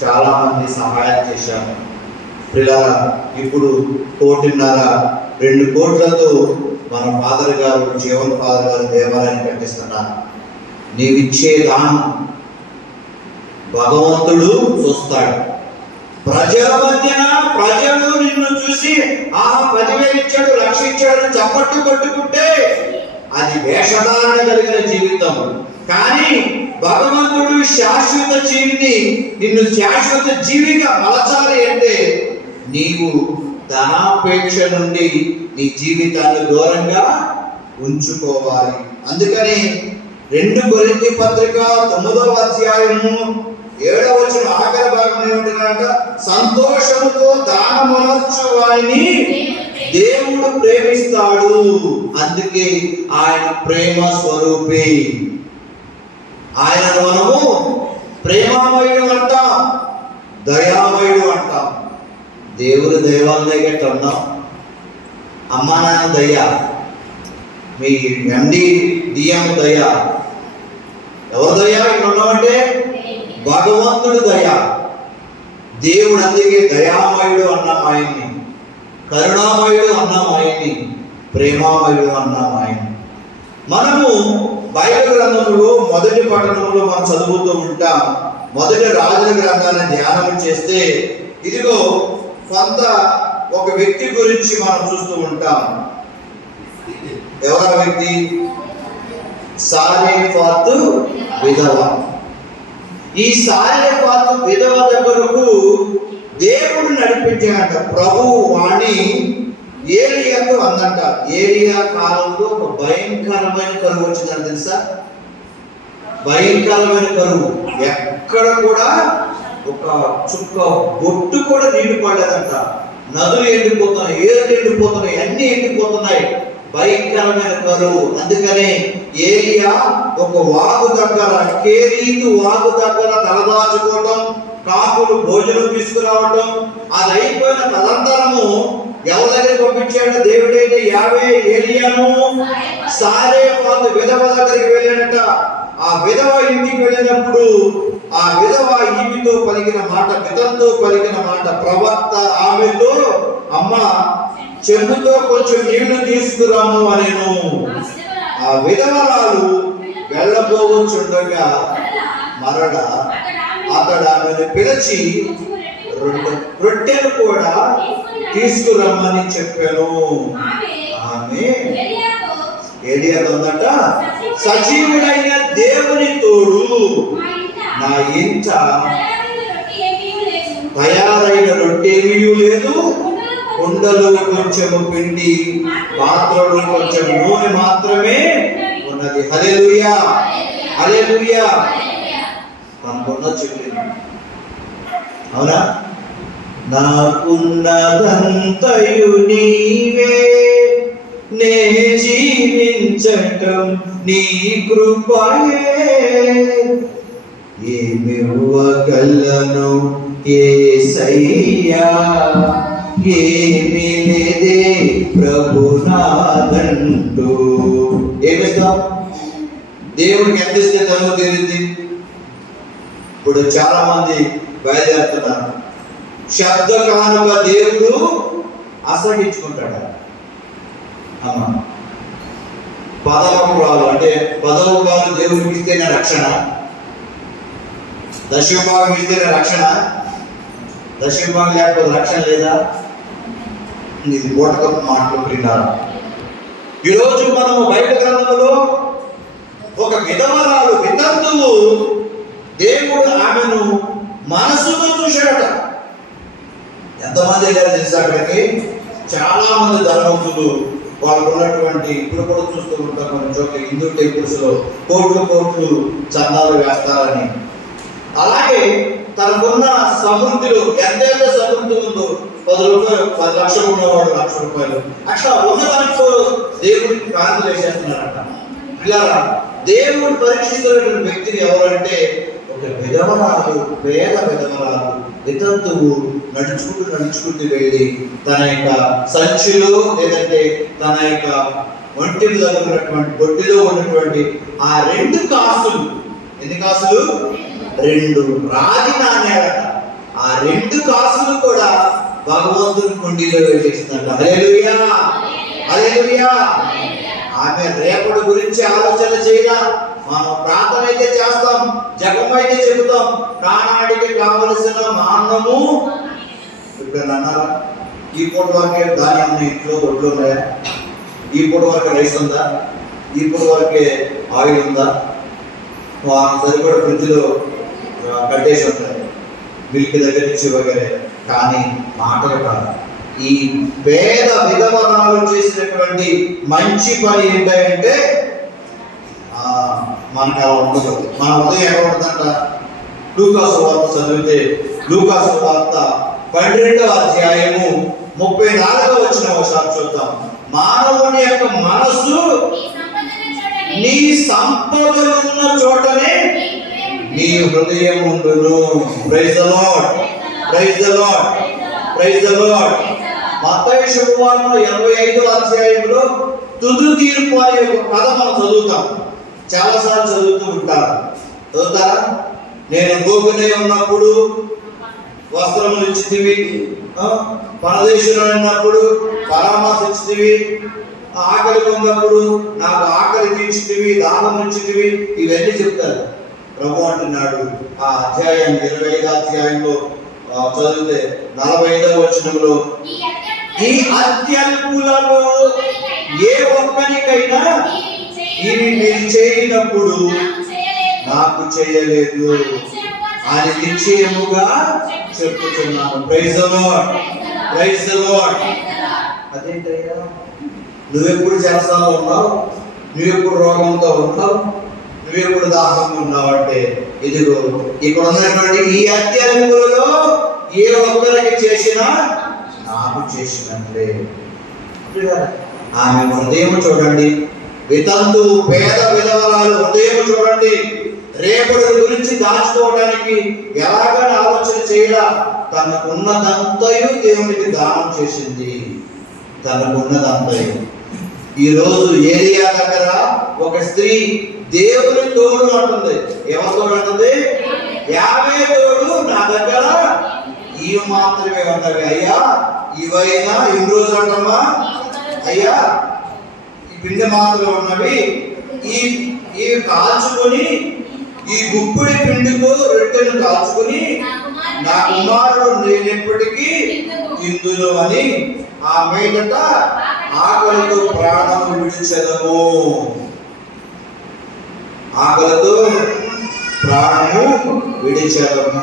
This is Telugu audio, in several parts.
చాలా మంది సహాయం చేశారు. పిల్లల ఇప్పుడు 1.5-2 కోట్లతో మన ఫాదర్ గారు, జీవన్ ఫాదర్ గారు దేవాలయాన్ని కట్టిస్తున్నారు. నీవిచ్చే దానం భగవంతుడు చూస్తాడు. ప్రజల మధ్యన ప్రజలు నిన్ను చూసి 10,000 ఇచ్చాడు, 1,00,000 ఇచ్చాడు చప్పట్లు కొట్టుకుంటే అది వేషధారణ కలిగిన జీవితం. కానీ భగవంతుడు శాశ్వత జీవిని నిన్ను శాశ్వత జీవిగా మలచాలి అంటే నీవు ధనాపేక్ష నుండి నీ జీవితాన్ని దూరంగా ఉంచుకోవాలి. అందుకని 2 కొరింథీ పత్రిక 9వ అధ్యాయము 7వ వచనం ఆఖరి భాగం ఏమంటున్నాడంట, సంతోషంతో దానమనర్చు వారిని దేవుడు ప్రేమిస్తాడు. అందుకే ఆయన ప్రేమ స్వరూపి. ఆయనను మనము ప్రేమామయుడు అంటాం, దయామయుడు అంటాం. దేవుని దైవాలనే గట్టి అన్నాం. అమ్మా నాన్న దయ, మీ ఎండి డిఎం దయ. ఎవరు దయ ఇక్కడ ఉన్నామంటే భగవంతుడు దయ. దేవుడు అందుకే దయామయుడు అన్నాం ఆయన్ని, కరుణామయుడు అన్నాం ఆయన్ని, ప్రేమామయుడు అన్నాం ఆయన్ని. మనము బైబిల్ గ్రంథంలో మొదటి పట్టణంలో మనం చదువుతూ ఉంటాం. మొదటి రాజుల గ్రంథాన్ని ధ్యానం చేస్తే ఇదిగో కొంత ఒక వ్యక్తి గురించి మనం చూస్తూ ఉంటాం. ఎవరా వ్యక్తి? సారెఫాతు విధవ. ఈ సారెఫాతు విధవ దగ్గరకు దేవుడు నడిపించాడంట. ప్రభువు వాణి ఏలియాతో అందంట. ఏలియా కాలంలో ఒక భయంకరమైన కరువు వచ్చిందని తెలుసా? భయంకరమైన కరువు. ఎక్కడ కూడా ఒక చుక్క బొట్టు కూడా నీళ్లు పడలేదంట. నదులు ఎండిపోతున్నాయి, ఏర్లు ఎండిపోతున్నాయి, అన్ని ఎండిపోతున్నాయి. భయంకరమైన కరువు. అందుకనే ఏలియా ఒక వాగు దగ్గర, కేరీతు వాగు దగ్గర తలదాచుకోవటం, కాకులు భోజనం తీసుకురావటం, అది అయిపోయిన తదంతరము ఎవరి దగ్గర పంపించాడు దేవుడైతే? యావే ఏలియాను సారెఫాతు విధవ దగ్గరికి వెళ్ళాడట. ఆ విధవ ఇంటికి వెళ్ళినప్పుడు ఆ విధవ ఈమెతో పలికిన మాట, పితంతో పలికిన మాట, ప్రవక్త ఆమెతో అమ్మ చెంబుతో కొంచెం నీళ్లు తీసుకురాము అనేను. ఆ విధవరాలు వెళ్ళబోవచ్చుండగా మరణ అతడు ఆమెను పిలిచి 2 రొట్టెలు కూడా తీసుకురమ్మని చెప్పాను. ఆమె ఏలియాతో ఉందట, సజీవుడైన దేవుని తోడు నా ఇంట తయారైన రొట్టె ఏమీ లేదు, కుండలు కొంచెము పిండి, పాత్రలు కొంచెం నూనె మాత్రమే ఉన్నది. హల్లెలూయా, హల్లెలూయా. అనుకున్న చెప్పింది. అవునా? నాకున్నదంతయు నీవే, నే జీవించటం నీ కృపయే. ఏమివ్వగలను యేసయ్యా, ఏమి లేదే ప్రభునాదంటూ. ఏమిస్తాం? దేవుడికి ఎంత ఇస్తే తను తీరింది. ఇప్పుడు చాలా మంది బయలుదేరుతున్నారు. శబ్ద కానుక దేవుడు అసహించుకుంటాడు. అమ్మా పదవకురాలు అంటే పదవకురాలు దేవుడికి ఇస్తేనే రక్షణ, దశమభాగం ఇస్తేనే రక్షణ. దశమభాగం లేకపోతే రక్షణ లేదా? ఇది బోటకపు మాటలు విన్నారు. ఈరోజు మనము బైబిల్ గ్రంథంలో ఒక విధవరాలు వితంతువు దేవుడు ఆమెను మనసుతో చూశాడట. ఎంతమంది వెళ్ళారు తెలుసా అక్కడికి? చాలా మంది ధనవంతులు, వాళ్ళకు ఉన్నటువంటి, ఇప్పుడు కూడా చూస్తూ ఉంటారు కొన్ని చోట్ల హిందూ టెంపుల్స్ లో కోట్లు చందాలు వేస్తారని. అలాగే తనకున్న సమృద్ధిలో ఎంతైతే సమృద్ధి ఉందో, 10 రూపాయలు 10 లక్షలు ఉన్నవాడు 1,00,000 రూపాయలు అట్లా ఉన్నదానితో దేవుడికి ప్రార్థన చేసేస్తున్నారట. ఇలా దేవుడు పరీక్షిస్తున్నటువంటి వ్యక్తిని ఎవరంటే ఒక విధవరాలు, పేద విధవరాలు, వితంతువు నడుచుకుంటూ వెళ్ళి తన యొక్క సంచిలో లేదంటే తన యొక్క ఒంటిలో ఉన్నటువంటి బొడ్డిలో ఉన్నటువంటి ఆ 2 కాసులు, ఎన్ని కాసులు? 2 రాగి నాణ్యాలట. 2 కాసులు కూడా భగవంతుని కుండీలో వేసేస్తుందంట. హల్లెలూయా, హల్లెలూయా. ఆమె రేపటి గురించి ఆలోచన చేయాల. మనం ప్రార్థన అయితే చేస్తాం, జపం అయితే చెబుతాం, ప్రాణానికి కావలసిన అన్నము ఇప్పుడు అన్నారా? ఈ పూట వరకే ధాన్యం ఇంట్లో ఒడ్లు ఉన్నాయా? ఈ పూట వరకే రైస్ ఉందా? ఈ పూట వరకే ఆయిల్ ఉందా? సరిపడా ఫ్రిడ్జ్లో కట్టేసి ఉంటాయి, మిల్క్ దగ్గర నుంచి వగరే. కానీ మాటలు కాదు. ఈ పేద విధవరాలు చేసినటువంటి మంచి పని ఏంటంటే మనకు అలా ఉండదు. మన ఉదయం ఎక్కడ ఉంటుందంట? లూకాసు వార్త చదివితే లూకాసు వార్త 12వ అధ్యాయము 34వ వచనం ఒకసారి చూద్దాం. మానవుని యొక్క మనస్సు నీ సంపదలున్న చోటనే నీ హృదయం ఉండును. Praise the lord, praise the lord, praise the lord. మత్తయి శుభవార్త 25వ అధ్యాయంలో తుది తీర్పు అనే ఒక కథ మనం చదువుతాం. చాలాసార్లు చదువుతూ ఉంటారు. చదువుతారా? నేను గోగునే ఉన్నప్పుడు వస్త్రములు ఇచ్చితివి, పరదేశంలో ఉన్నప్పుడు పరామర్శించితివి, ఆకలి ఉన్నప్పుడు నాకు ఆకలి తీర్చితివి, దానం ఇచ్చితివి, ఇవన్నీ చెప్తారు. ప్రభు అంటున్నాడు ఆ అధ్యాయం 25వ అధ్యాయంలో చదివితే 45వ వచనంలో, ఈ అత్యల్పులలో ఏ ఒక్కరికైనా ఇవి మీరు చేయనప్పుడు నాకు చేయలేదు అని నిశ్చయముగా చెప్పుతున్నాను. Praise the lord, praise the lord. అదేంటయ్యా, నువ్వెప్పుడు చేస్తావు ఉన్నావు, నువ్వెప్పుడు రోగంతో ఉన్నావు, నువ్వెప్పుడు దాహంగా ఉన్నావు అంటే, ఇదిగో ఇక్కడ ఉన్నటువంటి ఈ అత్యల్పులలో ఏ ఒక్కరికి చేసినా నాకు చేసినట్లే. ఆమె హృదయం చూడండి, వితంతు పేద విధవరాలు హృదయం చూడండి. రేపటి గురించి దాచుకోవడానికి ఎలాగని ఆలోచన చేయాల. తనకున్నదంతయు దేవునికి దానం చేసింది. తనకున్నదంతయు. ఈరోజు ఏలియా దగ్గర ఒక స్త్రీ దేవుని తోడు అంటుంది. ఎవరి తోడు అంటుంది? యావే తోడు నా దగ్గర ఇవి మాత్రమే ఉన్నవి అయ్యా, ఇవైనా ఇన్ని రోజులు అంటమ్మా అయ్యా, ఈ పిండి మాత్రమే ఉన్నవి, ఈ కాల్చుకొని ఈ గుప్పిడి పిండితో రొట్టెను కాల్చుకొని నా కుమారుడు నేనెప్పటికీ తిందును అని ఆ మీదట ఆకలితో ప్రాణం విడిచెదము. ఆకలితో ప్రాణము విడిచెదము.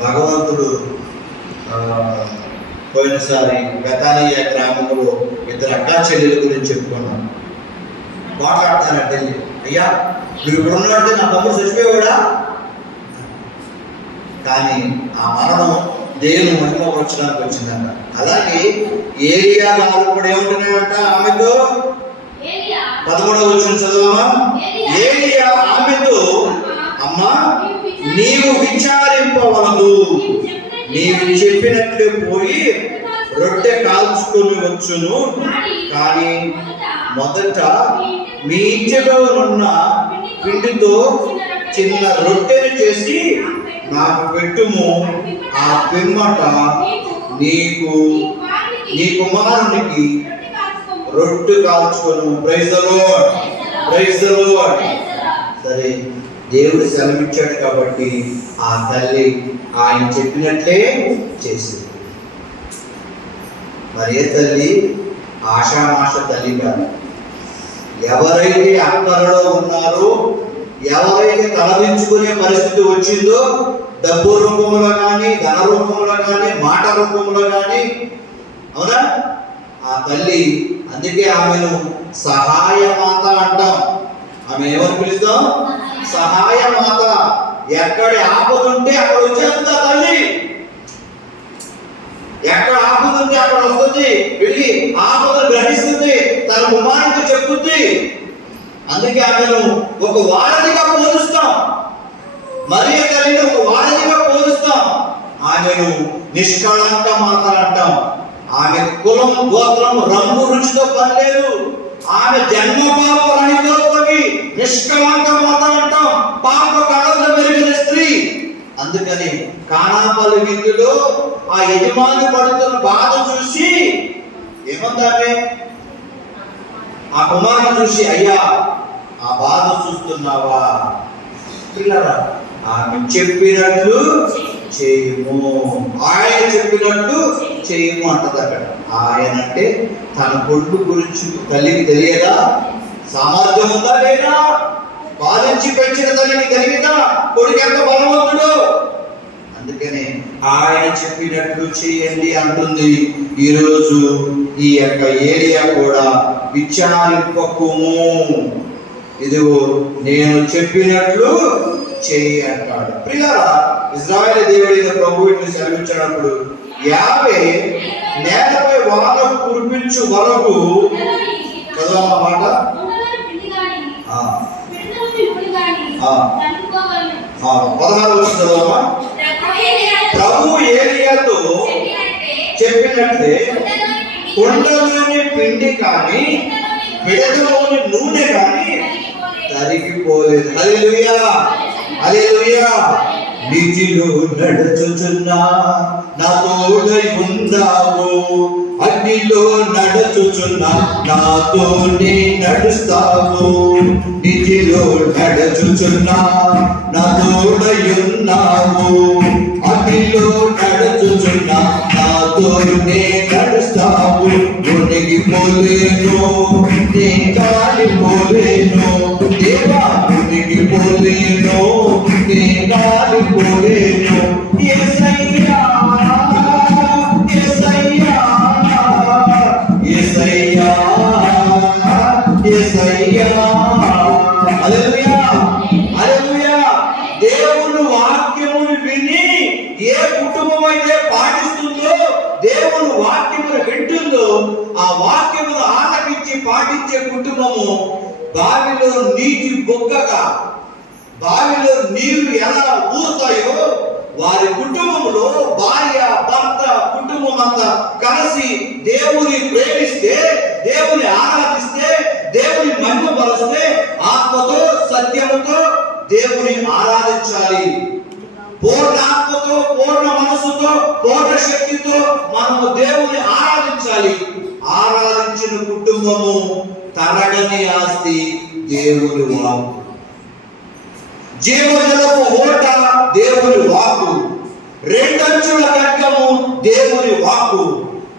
భగవంతుడు పోయినసారి బెతానియా గ్రామంలో 2 అక్కా చెల్లెల గురించి చెప్పుకున్నాం. మాట్లాడుతానంటే, అయ్యా నువ్వు ఇప్పుడు ఉన్నట్టే నా తమ్ముడు చచ్చిపోయాడా? కానీ ఆ మరణం దేవుని మహిమ వచ్చడానికి వచ్చిందంట. అలాగే ఏలియా గారు కూడా ఏమంటున్నాడంట ఆమెతో, 13వ వచనం చదవమా. ఏలియా ఆమెతో, అమ్మా నీవు విచారింపవలదు, నీవు చెప్పినట్లే పోయి రొట్టె కాల్చుకొని వచ్చును, కానీ మొదట మీ ఇంటిలో ఉన్న పిండితో చిన్న రొట్టెను చేసి నాకు పెట్టుము, ఆ పిమ్మట నీకు నీ కుమారునికి రొట్టె కాల్చుకొను. Praise the lord, praise the lord. సరే, దేవుడు సెలవిచ్చాడు కాబట్టి ఆ తల్లి ఆయన చెప్పినట్లే చేసింది. మరి ఏ తల్లి? ఆషామాష తల్లి కాదు. ఎవరైతే అక్కరలో ఉన్నారో, ఎవరైతే తలదించుకునే పరిస్థితి వచ్చిందో, డబ్బు రూపంలో కానీ, ధన రూపంలో కానీ, మాట రూపంలో కానీ, అవునా, ఆ తల్లి, అందుకే ఆమెను సహాయ మాత అంటాం. ఆమె ఏమని పిలుస్తాం? సహాయ మాత. ఎక్కడ ఆపదుంటే అక్కడ వచ్చేస్తుంది ఆ తల్లి. ఎక్కడ ఆపదుంటే అక్కడ వస్తుంది, వెళ్ళి ఆపదను గ్రహిస్తుంది, తన కుమారుడికి చెప్పుద్ది. అందుకే ఆమెను ఒక వారధిగా పోలుస్తాం. మరియ తల్లిని ఒక వారధిగా పోలుస్తాం. ఆమెను నిష్కళంక మాత అంటాం. ఆమె కులం, గోత్రం, రంగు, రుచితో పని లేదు. ఆమె జన్మ పాప రహితోపవి నిష్కళంక మాత అంటాం. పాప కళలో పెరిగిన స్త్రీ. అందుకని కానాపల్లి విందులో ఆ యజమాని పడుతున్న బాధ చూసి ఏమందామే, ఆ కుమారుని చూసి, అయ్యా ఆ బాధ చూస్తున్నావా, పిల్లరా ఆమె చెప్పినట్లు చేయము, ఆయన చెప్పినట్లు చేయము అంటది అక్కడ. ఆయన అంటే తన కొడుకు గురించి తల్లికి తెలియదా? సామర్థ్యం ఉందా లేదా? పాలించి పెంచిన తల్లికి తెలియదా కొడుకు ఎంత బలవంతుడు? అందుకనే ఆయన చెప్పినట్లు చేయండి అంటుంది. ఈరోజు ఈ యొక్క ఏలియా కూడా విచారింపకుము, ఇదిగో నేను చెప్పినట్లు చేయి అంటాడు. ప్రియులారా, ఇశ్రాయేలు దేవుడైన ప్రభువు ఇట్లా సెలవిచ్చినప్పుడు యావే నేలపై వాన కురిపించు వరకు చదవమా మాట 16 చదవమా. ప్రభువు ఏలియాతో చెప్పినట్లే కుండలోని పిండి కానీ పిడకలోని నూనె కానీ తరిగిపోలేదు. హల్లెలూయా, హల్లెలూయా. నీతిలో నడుచుచున్నా నా తోడై ఉన్నావు, అగ్నిలో నడుచుచున్నా నాతోనే నడుస్తావు. నీతిలో నడుచుచున్నా నా తోడై ఉన్నావు, అగ్నిలో నడుచుచున్నా నాతోనే నడుస్తావు. మునిగిపోలేను, నీ కాలిపోలేను దేవా, మునిగిపోలేను, నీ కాలిపోలేను. యేసయ్యా, యేసయ్యా, యేసయ్యా, యేసయ్యా. హల్లెలూయా, హల్లెలూయా. దేవుని వాక్యమును విని ఏ కుటుంబం అయితే పాటిస్తుందో, దేవుని వాక్యమును వింటుందో, ఆ వాక్యమును ఆలకించి పాటించే కుటుంబము బావిలో నీటి బొగ్గగా, బావిలో నీరు ఎలా ఊరుతాయో వారి కుటుంబంలో భార్య భర్త కుటుంబం అంతా కలిసి దేవుని ప్రేమిస్తే, దేవుని ఆరాధిస్తే, దేవుని మహిమపరిస్తే, ఆత్మతో సత్యముతో దేవుని ఆరాధించాలి. పూర్ణ ఆత్మతో, పూర్ణ మనసుతో, పూర్ణ శక్తితో మనము దేవుని ఆరాధించాలి. ఆరాధించిన కుటుంబము తరగని ఆస్తి దేవుని వాక్కు. జీవజలపు ఓట దేవుని వాక్కు, రెండంచుల ఖడ్గము దేవుని వాక్కు,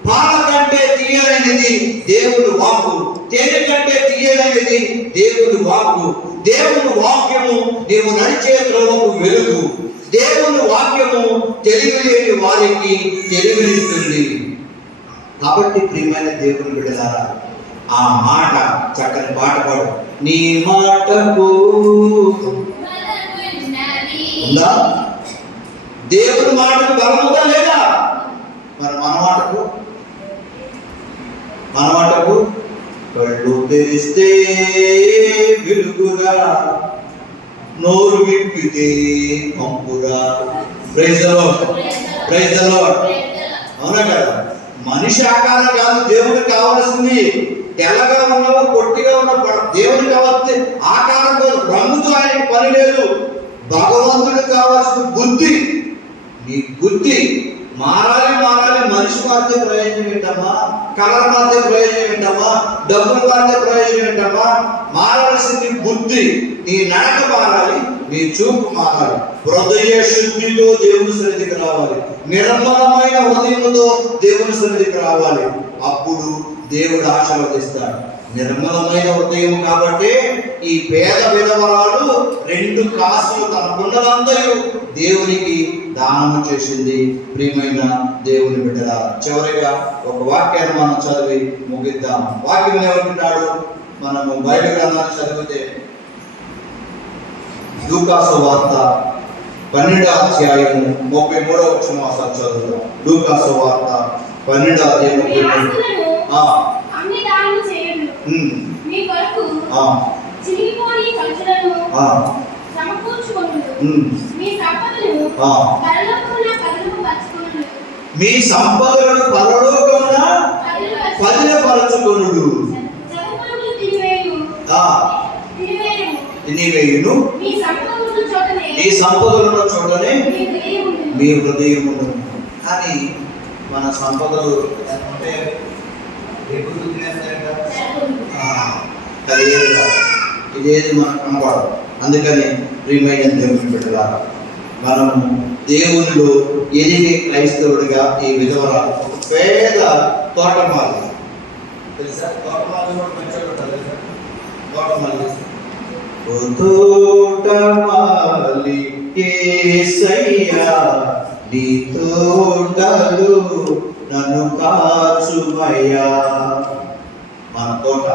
పాల కంటే తీయలేనిది దేవుని వాక్కు, తేనె కంటే తీయలేనిది దేవుని వాక్కు. దేవుని వాక్యము నీవు నడిచే త్రోవకు వెలుగు. దేవుని వాక్యము తెలివిలేని వారికి తెలివినిస్తుంది. కాబట్టి ప్రియమైన దేవుని బిడ్డలారా, ఆ మాట చక్కని పాట పాడు. నీ మాటకు ఉందా? దేవుని మాటకు బలం ఉందా లేదా? మరి మన మాటకు కళ్ళు తెరిస్తే వెలుగురా, నోరు విప్పితే పంపురా. Praise the lord, praise the lord. అవునా కదా? మనిషి ఆకారం కాదు దేవుడికి కావాల్సింది. తెల్లగా ఉన్నవో పొట్టిగా ఉన్న దేవుడికి కావాల్సింది ఆకారంతో, రంగుతో ఆయనకి పని లేదు. భగవంతుడు కావాల్సిన బుద్ధి. నీ బుద్ధి మారాలి. మనిషి మారితే ప్రయోజనం ఏంటమ్మా? కలర్ మారితే ప్రయోజనం ఏంటమ్మా? డబ్బులు మారితే ప్రయోజనం ఏంటమ్మా? మారాల్సింది బుద్ధి. నీ నడక మారాలి, నీ చూపు మారాలి. హృదయ శుద్ధితో దేవుని సన్నిధికి రావాలి, నిర్మలమైన హృదయంతో దేవుని సన్నిధికి రావాలి. అప్పుడు దేవుడు ఆశీర్వదిస్తాడు. నిర్మలమైన హృదయం కాబట్టి ఈ పేద విధవరాలు 2 కాసులు తనకున్నదంతయు దేవునికి దానము చేసింది. ప్రియమైన దేవుని బిడ్డలా, చివరిగా ఒక వాక్యాన్ని మనం చదివి ముగిద్దాం. వాక్యం ఏమంటున్నాడు? మనము బైబిల్ గ్రంథాన్ని చదివితే లూకాసు వార్త 12వ అధ్యాయము 33వ వచనం అసలు చదువుదాం. లూకాసు వార్త 12వ అధ్యాయం 33. మీ కొరకు చిరిగిపోని సంచులను సమకూర్చుకొనుడు, మీ సంపదలను పరలోకమున కదలింపబరచుకొనుడు, మీ సంపదలను పరలోకమున కదలింపబరచుకొనుడు, జగములను తినివేయును, మీ సంపదలను చోటనే నీ సంపదలు ఉన్న చోటనే మీ హృదయం ఉండును. మీ హృదయం ఉండును. కానీ మన సంపదలు అంటే ఎప్పుడు తినేస్తాయంట? కలిగేది ఇదేది మనకు కనపడదు. అందుకని ప్రియమైన దేవుని బిడ్డలారా, మనము దేవునిలో ఎదిగే క్రైస్తవుడిగా ఈ విధవరాలు ఒక పేద తోటమాలి తెలుసా? తోటమాలి కూడా మంచిగా ఉంటారు తెలుసా? తోటమాలి ఓ తోటమాలి యేసయ్యా, నీ తోటలు నన్ను కాచుమయ్యా. మన తోట,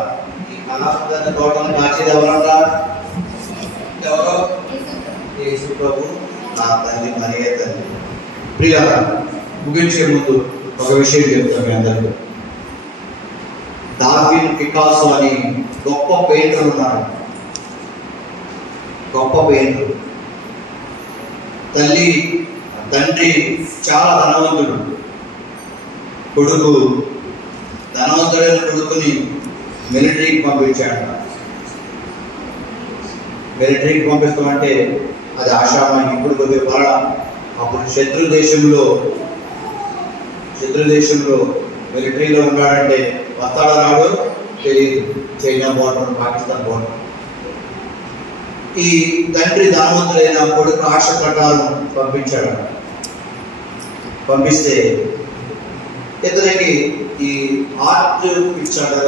ఈ కళాశాల తోటను కాచేది ఎవరంటా? ఎవరో? యేసు ప్రభు, నా తల్లి మరియ తల్లి. ప్రియులారా, ముగించే ముందు ఒక విషయం చెప్తాను మీ అందరికీ. దావీదు పికాసో అని గొప్ప పెయింటర్ ఉన్నాడు. గొప్ప పెయింటర్. తండ్రి చాలా ధనవంతుడు. కొడుకు ధనవంతుడైన కొడుకుని మిలిటరీకి పంపించాడు. మిలిటరీకి పంపిస్తామంటే అది ఆశామాని. ఇప్పుడు కొద్దిగా బల. అప్పుడు శత్రు దేశంలో మిలిటరీలో ఉన్నాడంటే వస్తాడో రాడు తెలియదు. China border, Pakistan border. ఈ తండ్రి ధనవంతుడైన కొడుకు ఆశ ప్రకారం పంపించాడు. పంపిస్తే ఇతనికి ఈ ఆర్ట్ ఇచ్చాడు.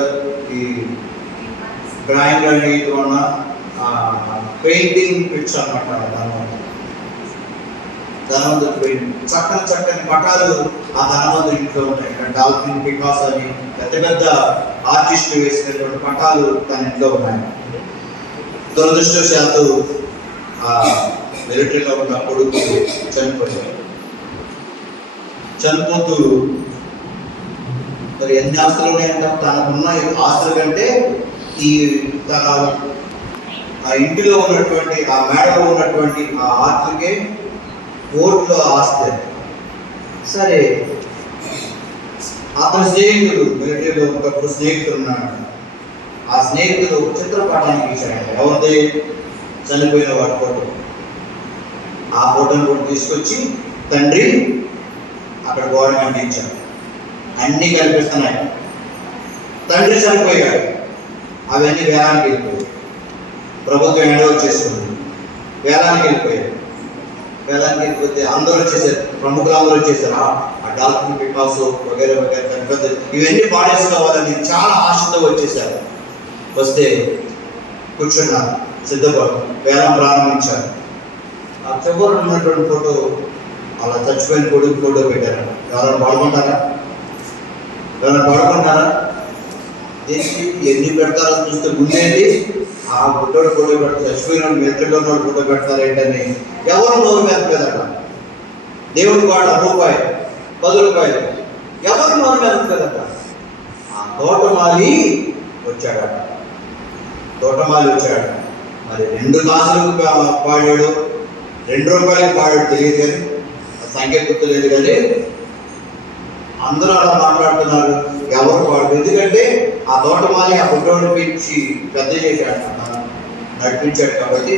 ఈ డ్రాయింగ్ అనేది వలన పెయింటింగ్ పిక్చర్ అన్నమాట. ధనవంతుడు పెయింటింగ్, చక్కని పటాలు ఆ ధనవంతుడి ఇంట్లో ఉంటాయి. డాల్ఫిన్, పికాసో అని పెద్ద ఆర్టిస్ట్ వేసినటువంటి పటాలు తన ఇంట్లో ఉన్నాయి. దురదృష్టవశాత్తు ఆ మిలిటరీలో ఉన్న కొడుకు చనిపోతూ మరి ఎన్ని ఆస్తులు ఉన్నాయంటే తనకున్న ఆస్తుల కంటే ఈ తన ఆ ఇంటిలో ఉన్నటువంటి ఆ మేడలో ఉన్నటువంటి ఆ ఆస్తులకే కోర్టులో ఆస్తి. సరే, అతని స్నేహితుడు, మిలిటరీలో ఒకప్పుడు స్నేహితుడు ఉన్నాడు. ఆ స్నేహితుడు చిత్రపటానికి ఇచ్చాడు. ఎవరిది? చనిపోయిన వాడి ఫోటో. ఆ ఫోటోని కూడా తీసుకొచ్చి తండ్రి అక్కడ గోడకి అంటించాడు. అన్నీ కనిపిస్తున్నాయి. తండ్రి చనిపోయాడు. అవన్నీ వేలానికి వెళ్ళిపోయాయి. ప్రభుత్వం ఎండోర్ చేసుకుంది. వేలానికి వెళ్ళిపోయాడు. వేలానికి వెళ్ళిపోతే అందరూ వచ్చేసారు, ప్రముఖులు అందరూ వచ్చేసారు. ఆ డాల్ఫిన్, పికాసో వగేరే వగేరే ఇవన్నీ పాడేసుకోవాలని చాలా ఆశతో వచ్చేసారు. వస్తే కూర్చున్నారు, సిద్ధపడు వేలం ప్రారంభించారు. ఆ చివరి ఉన్నటువంటి ఫోటో అలా చచ్చిపోయిన కొడుకు ఫోటో పెట్టారు. ఎవరైనా పాడుకుంటారా? దేనికి ఎన్ని పెడతారో చూస్తే ముందేంటి ఆ ఫోటోడు ఫోటో పెడతారు. చచ్చిపోయిన మిలిటరీలో ఉన్న ఫోటో పెడతారు ఏంటని ఎవరు నోరు మెదపలేదట. దేవుడి వాడు రూపాయి, 10 రూపాయలు ఎవరు నోరు మెదపలేదట. ఆ తోటమాలి వచ్చాడట. మరి 2 కాసులకు పాడాడు, 2 రూపాయలకు పాడాడు తెలియదు కానీ సంఖ్య గుర్తులేదు. కానీ అందరూ అలా మాట్లాడుతున్నారు. ఎవరు పాడు? ఎందుకంటే ఆ తోటమాలి ఆ ఫోటోని పెంచి పెద్ద చేశాడు, నడిపించాడు. కాబట్టి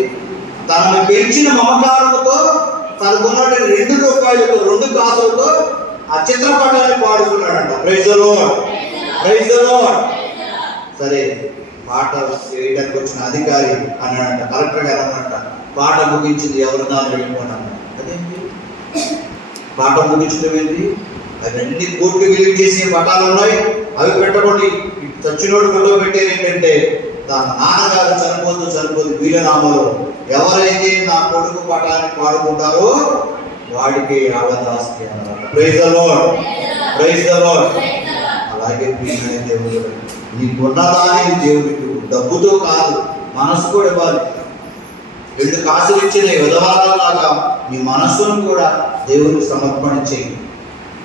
తనను పెంచిన మమకారంతో తనకున్నటువంటి 2 రూపాయలతో 2 కాసులతో ఆ చిత్రపటాన్ని పాడుకున్నాడంట. Praise the lord. సరే, పాట వేయడానికి వచ్చిన అధికారి అన్నాడంట, కలెక్టర్ గారు అన్నట్ట, పాట ముగించింది ఎవరు దాన్ని వెళ్ళిపోయినా. అదేంటి పాట ముగించడం ఏంటి? అవన్నీ కోర్టు విలువ చేసే పటాలు ఉన్నాయి, అవి పెట్టకండి. చచ్చినోడు ఫోటో పెట్టేది ఏంటంటే తన నాన్నగారు చనిపోతూ వీరనామాలో ఎవరైతే నా కొడుకు పటాన్ని పాడుకుంటారో వాడికి ఆస్తి అన్నమాట. Praise the lord. అలాగే ప్రియమైన దేవుడు, నీకున్నదాన్ని దేవుడికి డబ్బుతో కాదు, మనసు కూడా ఇవ్వాలి. 2 కాసులు ఇచ్చిన విధవారాలాగా నీ మనస్సును కూడా దేవునికి సమర్పణ చేయి.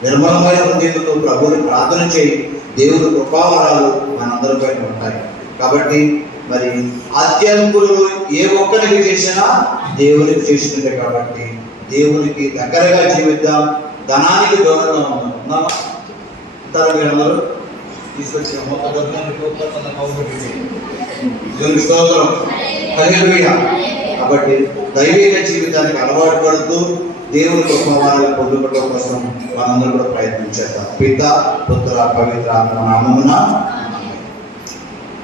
నిర్మలమైన హృదయంతో ప్రభువుని ప్రార్థన చేయి. దేవుని కృపావరాలు మనందరిపై ఉంటాయి. కాబట్టి మరి అత్యంకులు ఏ ఒక్కరికి చేసినా దేవునికి చేసినట్టే. కాబట్టి దేవునికి దగ్గరగా జీవిద్దాం, ధనానికి దూరంగా ఉందామా? మీరందరూ తీసుకొచ్చిన మొత్తం దేవుని స్తోత్రం. హల్లెలూయా. కాబట్టి దైవిక జీవితానికి అలవాటు పడుతూ దేవుని కృపావరాలు పొందుకోవడం కోసం మనందరూ కూడా ప్రయత్నం చేద్దాం. పిత పుత్ర పవిత్ర ఆత్మ నామమున